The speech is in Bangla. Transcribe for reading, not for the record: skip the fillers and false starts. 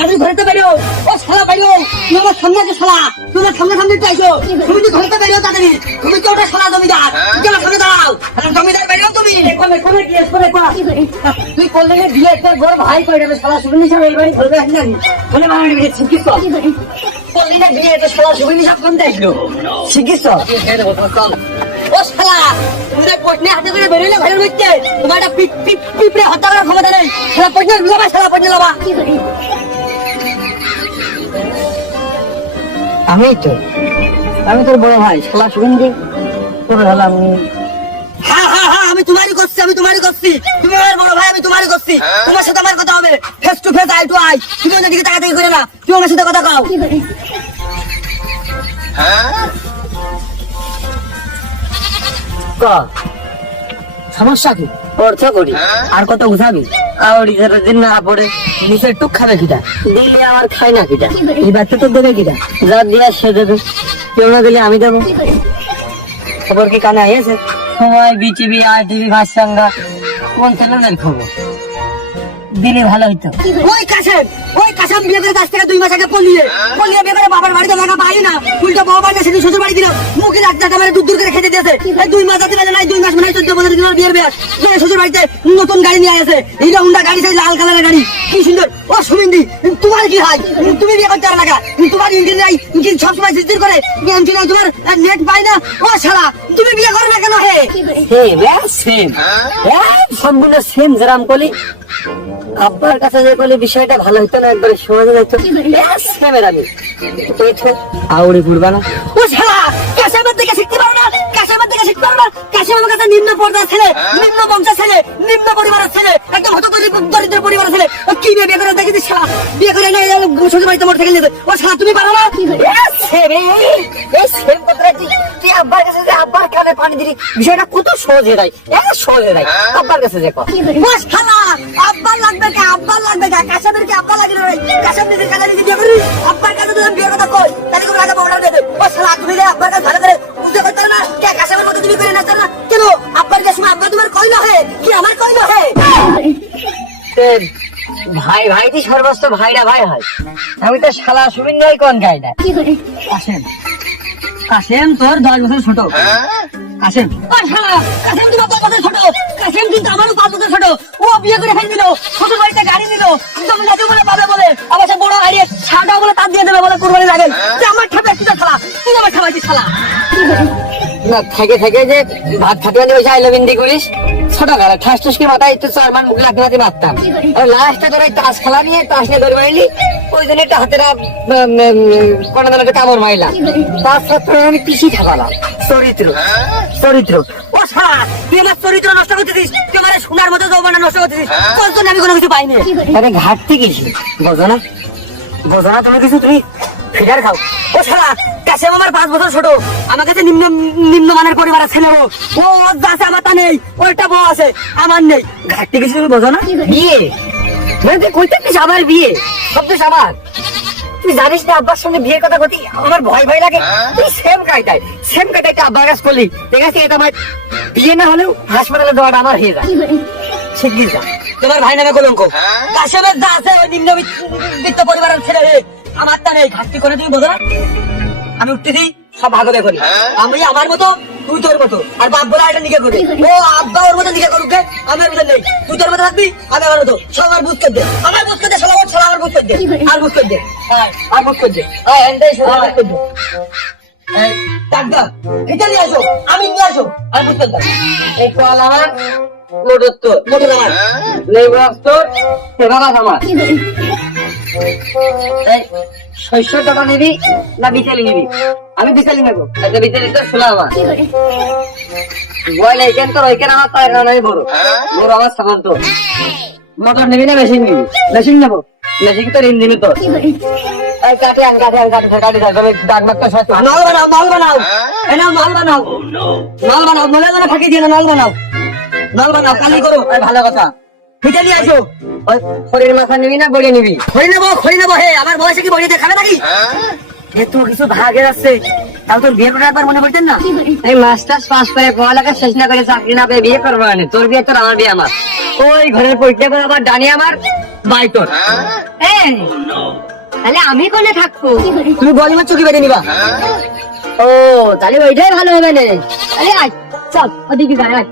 তাড়াতাড়ি ঘরেতে বেরো। ও শালা বেরো, তুমি আমার সামনে আছো শালা, তোমার সামনে সামনে চাইছো, তুমি তো ঘরেতে বেরো তাড়াতাড়ি, তুমি তো ওটা শালা জমিদার, তুমি আমার সামনে দাও, জমিদার বেরো তুমি। কোনে গিয়ে কোনে পা, তুই করলে বিয়ে তোর বড় ভাই কই যাবে শালা, শুনি সব এই বাড়ি ধরবে আসি নাকি, বলে বাঙালি বিয়ে শিখিস তো, করলি না বিয়ে তো শালা শুনি সব কোন দেখলো শিখিস তো। ও শালা, তুমি পটনে হাতে করে বেরোলে ঘরের মধ্যে, তোমার একটা পিঁপড়ে হত্যা করার ক্ষমতা নেই, শালা পটনে লবা, শালা পটনে লবা। আমি তোর বড় ভাই শালা সুগন্ধি, তোর হলাম। হ্যাঁ হ্যাঁ হ্যাঁ, আমি তোমারই করছি, আমি তোমারই করছি, তুমি আমার বড় ভাই, আমি তোমারই করছি, তোমার সাথে আমার কথা হবে face to face, eye to eye, তুমি ওদের দিকে তাকাতাকি করে না, তুমি আমার সাথে কথা কও। সমস্যা কি পড়ছো করি আর কত উঠাবি, আর দিন না পড়ে নিচের টুক খাবে কিটা, দিলে আমার খাই না কিটা, এই বাচ্চা তো দেবে কিটা, যা দিয়া সে দেবে, কেউ না দিলে আমি দেবো। খবর কি কানে আইছে? সময় বিটিভি আর টিভি ভাষাঙ্গা কোন চ্যানেলের খবর দিলে ভালো হইতো। ওই কাশেম বিয়ে করে 10 থেকে 2 মাস আগে পলিয়ে বিয়ে করে বাবার বাড়িতে লাগা পাই না, উল্টা বাবা বাড়িতে সেদিন শ্বশুর বাড়ি দিল, মুখে রাখতে মানে দূর করে খেতে দিয়েছে। এই 2 মাস আগে নাই, 2 মাস মানে 14-15 দিনের বিয়ের বিয়ে, শ্বশুর বাড়িতে নতুন গাড়ি নিয়ে আসে, হিরো হোন্ডা গাড়ি, সেই লাল কালারের গাড়ি, কি সুন্দর। ও সুমিন্দি, তোমার কি হয়, তুমি বিয়ে করতে পারো না, তোমার ইঞ্জিন নাই, ইঞ্জিন সবসময় জিজ্ঞেস করে, ইঞ্জিন নাই, তোমার নেট পাই না। ও শালা, তুমি বিয়ে করো না কেন? হে সেম সম্পূর্ণ সেম যেরাম কলি, আব্বার কাছে যে বলে বিষয়টা ভালো হইতো না, একবারে সহজে যাইতো, আমি আউড়ি ঘুরবা না। ও শালা, কাশেমের দিকে শিখতে পারো না, কাশেমের দিকে শিখতে পারো না, কাশেম আমার কাছে নিম্ন পর্যায়ের ছেলে, নিম্ন বংশের ছেলে, নিম্ন পরিবারের ছেলে, একদম হত দরিদ্র পরিবারের ছেলে, কি বিয়ে করে দেখেছি শালা, বিয়ে করে না শ্বশুর বাড়িতে মোটর সাইকেল নিতে। ও শালা, তুমি পারো না? সেম কথা, তুই আব্বার কাছে যে আব্বার কানে পানি দিলি, বিষয়টা কত সহজ হয়ে যায়, সহজ হয়ে যায়, আব্বার কাছে যে কথা। ও শালা, আব্বার লাগবে কে, আব্বার লাগবে কে, কাশেমের কি আব্বা লাগে না? কাশেম নিজের কাছে নিজে বিয়ে করি, আব্বার কাছে তো বিয়ের কথা কই, তাহলে তুমি রাজা বড় দেবে। ও শালা, তুমি যে আব্বার কাছে ভালো করে বুঝতে পারতে না, কে কাশেমের মতো তুমি করে না না কেন? আব্বার কাছে আব্বা তোমার কইলো হে, কি আমার কইলো হে? ভাই ভাই কি সর্বস্ত, ভাইরা ভাই হয়, আমি তো শালা সুবিন নয় কোন গাই না। কাশেম, কাশেম তোর 10 বছর ছোট, কাশেম কাশেম তোমার 10 বছর ছোট, কাশেম কিন্তু আমারও 5 বছর ছোট। ও বিয়ে করে ফেল দিল, ছোট বাড়িতে গাড়ি নিল, একদম লাজু বলে পাবে বলে, আবার সে বড় গাড়ি ছাড়াও বলে তার দিয়ে দেবে বলে কুরবানি লাগে, আমার ঠাপে তুই শালা, তুই আমার ঠাপাইছিস শালা। না থেকে থেকে যে ভাত খাতে নিয়ে বসে আইলবিন্দি করিস, ছোট গাড়ি ঠাস ঠাস করে মাথায় একটু 4 মান মুখ লাগতে লাগতে মারতাম, আর লাস্টে তোর তাস খেলা নিয়ে তাস নিয়ে ধরে মারিলি, ওই জন্য একটা হাতেরা কোনো একটা কামড় মাইলাম, তার সাথে আমি পিছি থাকালাম। চরিত্র চরিত্র, ও শালা, তুই আমার চরিত্র নষ্ট করতেছিস, তুই আমার সোনার মতো যৌবন নষ্ট করতেছিস, তোর জন্য আমি কোনো কিছু পাইনি। আরে ঘাটতি গেছি, বোঝো না বোঝো না তুমি কিছু, তুমি ফিডার খাও। ও শালা, কাশেম আমার 5 বছর ছোট, আমার কাছে নিম্নমানের পরিবারের ছেলে, ও যা আছে আমার তা নেই, ওইটা বউ আছে আমার নেই, ঘাটতি গেছি তুমি বোঝো না? বিয়ে কইতে আমার বিয়ে শব্দ আমার, তুই জানিস না আব্বার সঙ্গে বিয়ের কথা কতি আমার ভয় ভয় লাগে, তুই সেম কায়দায় আব্বার কাছে করলি, ঠিক আছে, এটা আমার বিয়ে না হলেও হাসপাতালে যাওয়াটা আমার হয়ে যায়, শিগগির যা, তোমার ভাই নামে কলঙ্ক, কাশেমের যা আছে ওই নিম্নবিত্ত পরিবারের ছেলে, আমার তা নেই, ঘাটতি করে তুমি বোঝো না? আমি উঠতেছি সব ভাগবে করি, আমি আমার মতো তুই তোর মতো, আর বাপ বলে এটা নিকে করবে, ও আব্বা ওর মতো নিকে করুক, আমার ভিতরে নেই, তুই তোর মতো থাকবি, আমি আমার মতো, সব আমার বুঝ করে দে, আমার বুঝ করে দে, সব আমার বুঝ করে দে, আর বুঝ করে দে, আর বুঝ করে দে, এন্ডাই সব বুঝ করে দে, ডাক্তার এটা নিয়ে আসো, আমি নিয়ে আসো, আর বুঝ করে দে, এই কল আমার, মোটর আমার, নেই বাপ তোর, সেবা বাপ আমার। 600 টাকা নিবি না বিচালি নিবি? আমি বিচালি নেবো, আচ্ছা বিচালি তো শোনা আমার বল, এইখান তোর ওইখানে আমার তাই নাই, বড় বড় আমার সামান তো। মোটর নিবি না মেশিন নিবি? মেশিন নেবো, মেশিন তোর ইঞ্জিন তোর, কাটে দাগ মাত্র নল বানাও, নল বানাও, নল বানাও, নল বানাও, নলে যেন ফাঁকি দিয়ে না, নল বানাও, নল বানাও, কালি করো, ভালো কথা। ফিটে নিয়ে আসো, খড়ির মাথা নিবি না বড়ি নিবি? খড়ি নেবো, খড়ি নেবো, হে আমার বয়সে কি বড়ি দিয়ে খাবে নাকি? তোর কিছু ভাগের আছে, তাও তোর বিয়ে করার পর মনে পড়তেন না? এই মাস্টার্স পাস করে পড়ালেখা শেষ না করে চাকরি না পেয়ে বিয়ে করবো না। তোর বিয়ে তোর, আমার বিয়ে আমার। ওই ঘরের পৈতে করে আবার ডানি আমার, বাই তোর। তাহলে আমি কোনে থাকবো? তুমি গলিমার চুকি বেঁধে নিবা। ও তাহলে ওইটাই ভালো হবে না। আরে আয় চল ওদিকে যাই, আয়।